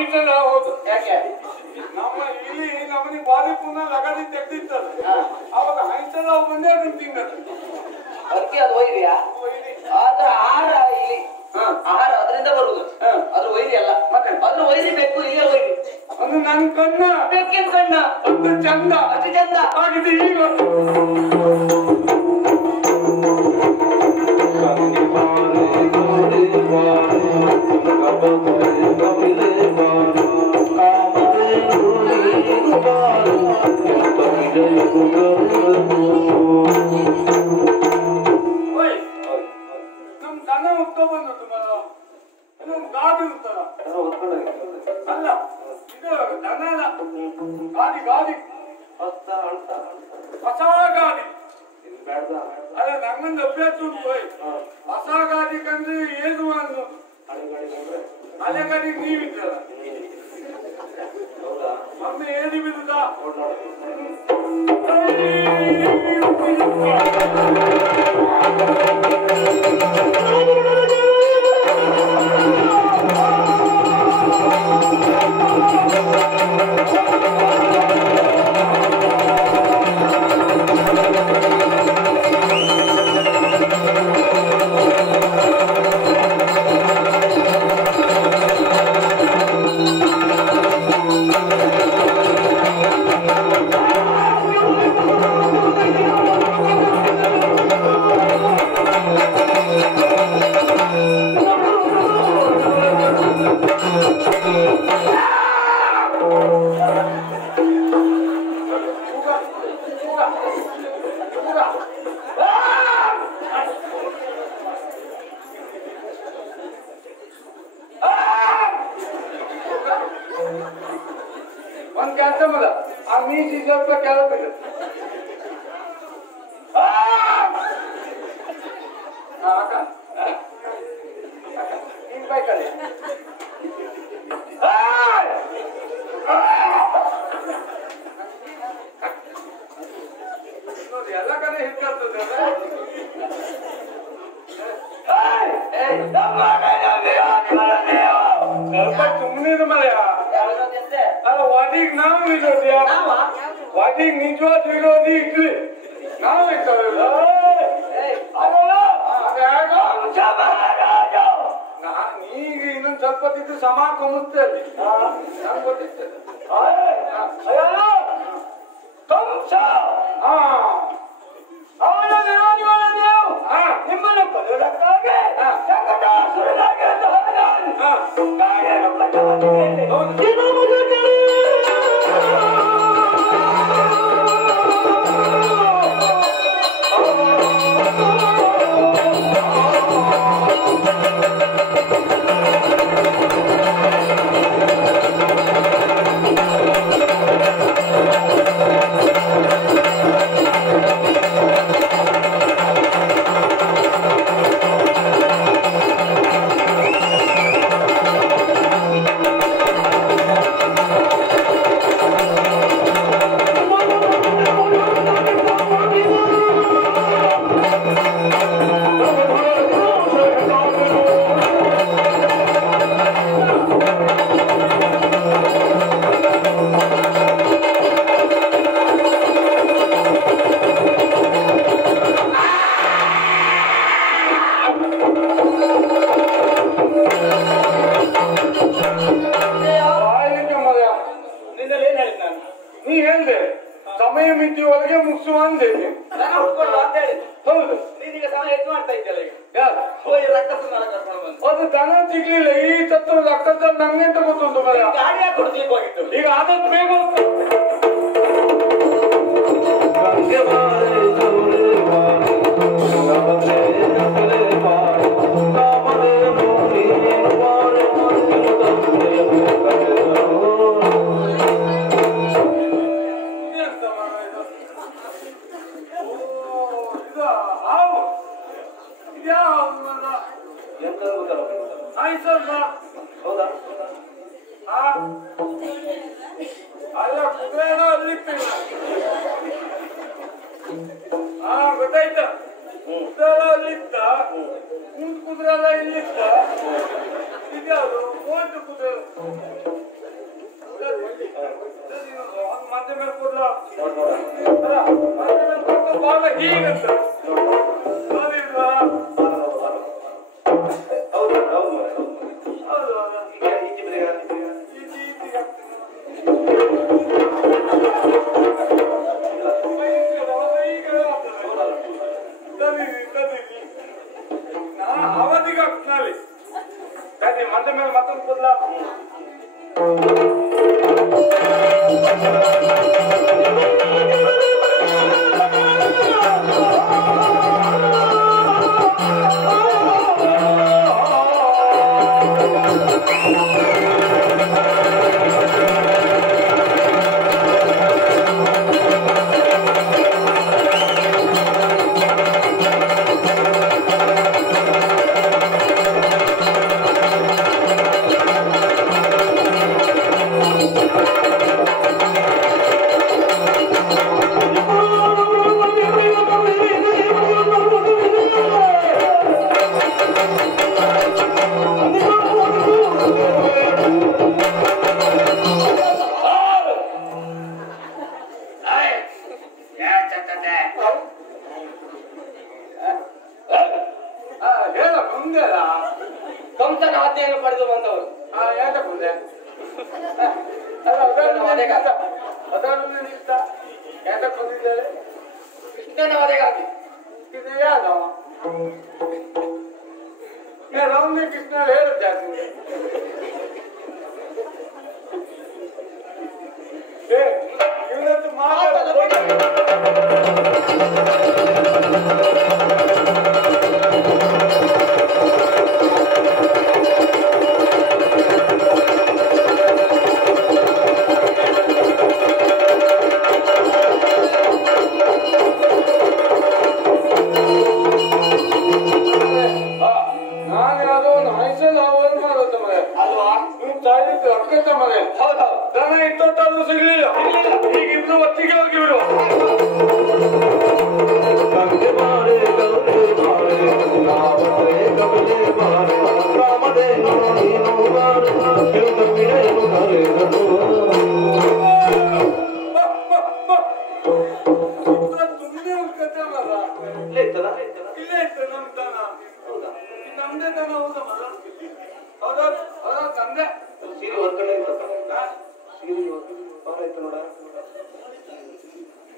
ಹೈಸಲ್ಲ ಹೌದು. ಯಾಕೆ ನಮ್ಮ ಇಲ್ಲಿ ನಮ್ಮನಿ ಬಾರಿ ಪುನಃ ಲಗಾಡಿ ತೆಗ್ದಿತ್ತಲ್ಲ ಅವಾಗ ಹೈಸಲ್ಲ ಬಂದೇ ಅದನ್ನ ತಿನ್ನದು. ಅದಕ್ಕೆ ಅದು ಒಯ್ದಿಯಾ? ಆದ್ರ ಆಹಾರ ಇಲ್ಲಿ ಆಹಾರ ಅದರಿಂದ ಬರುದು. ಅದ್ರ ಒಯ್ದಿ ಅಲ್ಲ, ಮತ್ತೆ ಅದ್ರ ಒಯ್ದಿ ಬೇಕು. ಇಲ್ಲಿ ಒಯ್ದಿ ಅದು ನನ್ ಕಣ್ಣ ಬೆಕ್ಕಿನ ಕಣ್ಣ ಅದು ಚಂದ ಅತಿ ಚಂದ ಆಗಿದೆ ಈಗ. ನಮ್ ದನ ಹೊತ್ತ ಬಂದದ್ದು ಮರ ಇನ್ನೊಂದು ಗಾಡಿ ಇರ್ತದ ಅಲ್ಲ ಇದು ದನ ಅಲ್ಲ ಗಾಡಿ ಗಾಡಿ ಹೊಸ ಗಾಡಿ ಅಲ್ಲ ನಂಗೊಂದು ಅಭ್ಯಾಸ ಉಂಟು. ಹೊಸ ಗಾಡಿ ಕಂಡ್ರೆ ಏನು ಅನ್ನೋದು ಹಳೆ ಗಾಡಿ ನೀವಿದ್ದಲ್ಲ ಒಮ್ಮೆ ಏರಿ ಬಿಡುದ ಒಂದ್ ಕೆಲಸ ಮಾಡ ಆ ಮೀಸಿ ಸ್ವಲ್ಪ ಕೆಳ ಬಿಡು. ಅಕ್ಕ ನಿನ್ ಬೈ ಕಡೆ ನೋಡಿ ಎಲ್ಲ ಕಡೆ ಹಿಡ್ಕೊಳ್ತದೆ. ಸ್ವಲ್ಪ ಸುಮ್ಮನೆ ಮರೆಯ ಅಲ್ಲ ವಾಟಿಗೆ ನಾವು ವಿರೋಧಿ ವಾಟಿಗೆ ನಿಜವಾದ ವಿರೋಧಿ ಇಟ್ರಿ ನಾವು ಈಗ ಇನ್ನೊಂದು ಸ್ವಲ್ಪ ತಿದ್ದು ಸಮ ಕೊಮ್ಮುತ್ತೆ ಅಲ್ಲಿ ನಂಗೆ ಗೊತ್ತಿರ್ತದೆ. ನಿಮ್ಮನ್ನು ಕೊಲ್ಲುವುದಕ್ಕಾಗಿ ನೀ ಹೇಳ್ದೆ ಸಮಯ ಮಿತಿ ಒಳಗೆ ಮುಗಿಸುವ ಅಂದೆ. ಹೌದು ಅದು ದನ ಸಿಗ್ಲಿಲ್ಲ ಈ ತತ್ವ ರಕ್ತದಲ್ಲಿ ನಂಗೆ ಅಂತ ಗೊತ್ತುಂಟು ಮರ. ಈಗ ಆದದ್ದು ಬೇಗ ಅಲ್ಲ ಕುದುರೆನೋ ಅಲ್ಲಿರ್ತೀವಿ. ಗೊತ್ತಾಯ್ತ ಕುದುರೆ ಅಲ್ಲಿತ್ತ ಕುಂತ್ ಕುದುರೆ ಎಲ್ಲ ಇಲ್ಲಿತ್ತ. ಇದ್ಯಾವುದು ಓಲ್ಡ್ ಕುದುರೆ ಭಾಗ ಹೀಗಂತ ನೋಡಿಲ್ವಾ? ಅವಧಿಗೆ ಆಗ್ತಾನೆ ಮಂದ ಮೇಲೆ ಮತ್ತೊಂದು ಕೂದಲ ಕಂಸನ ಆಜ್ಞೆಯನ್ನು ಪಡೆದು ಬಂದವರು. ಕೃಷ್ಣನ ವಧೆಗಾಗಿ ರಾಮನೇ ಕೃಷ್ಣ ಹೇಳುತ್ತೆ ಇವತ್ತು ದನ ಇತ್ತೊಟ್ಟದು ಸಿಗಲಿಲ್ಲ. ಈಗ ಇಬ್ರು ಒತ್ತಿಗೆ ಹೋಗಿಬಿಡು. ತುಂಬಿ ಕತೆ ಮರ ಇಲ್ಲೇ ಇತ್ತು ನಮ್ ದನ. ನಮ್ದೇ ದನ ಹೌದ ಮರ ಹೌದಾ? ತಂದೆ ಸೀರೆ ಹೊರ್ಗಡೆ ನೋಡ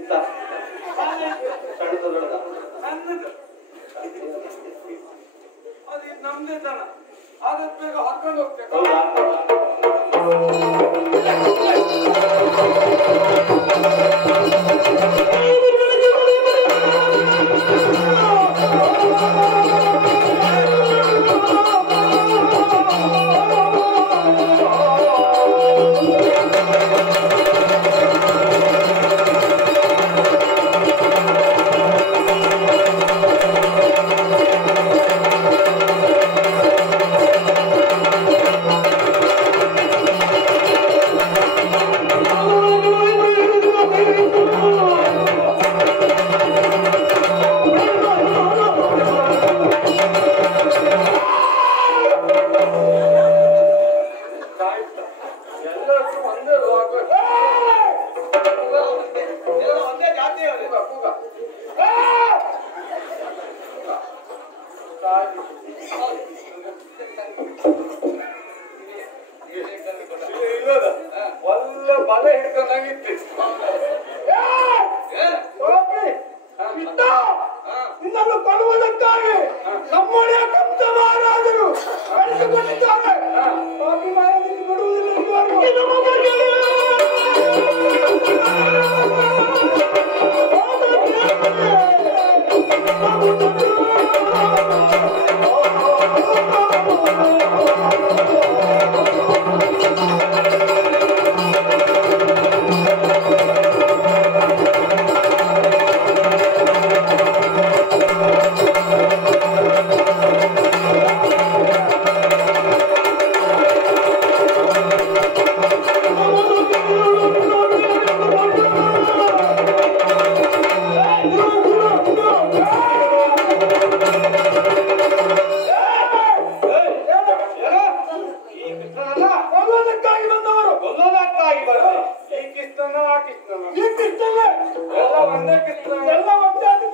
ಇತ್ತ ಸಣ್ಣದು ದೊಡ್ಡದ ನನ್ನದು ಅದು ನಮ್ದೇ ದನ. ಆದಷ್ಟು ಬೇಗ ಹಾಕೊಂಡು ಹೋಗ್ತೇವೆ. ಒಳ್ಳೆ ಬಲ ಹಿಡ್ಕೊಂಡಾಗಿತ್ತು. ನಿನ್ನನ್ನು ಕೊಲ್ಲುವುದಕ್ಕಾಗಿ ನಮ್ಮೊಡೆಯ ಕಂಸ ಮಹಾರಾಜರು ಕಳಿಸಿಕೊಟ್ಟಿದ್ದಾರೆ. ಕಿತ್ತನ ಆ ಕಿತ್ತನ ಈ ಕೃಷ್ಣನ ಎಲ್ಲ ಒಂದೇ ಕಿತ್ತನ ಎಲ್ಲ ಒಂದೇ ಅದು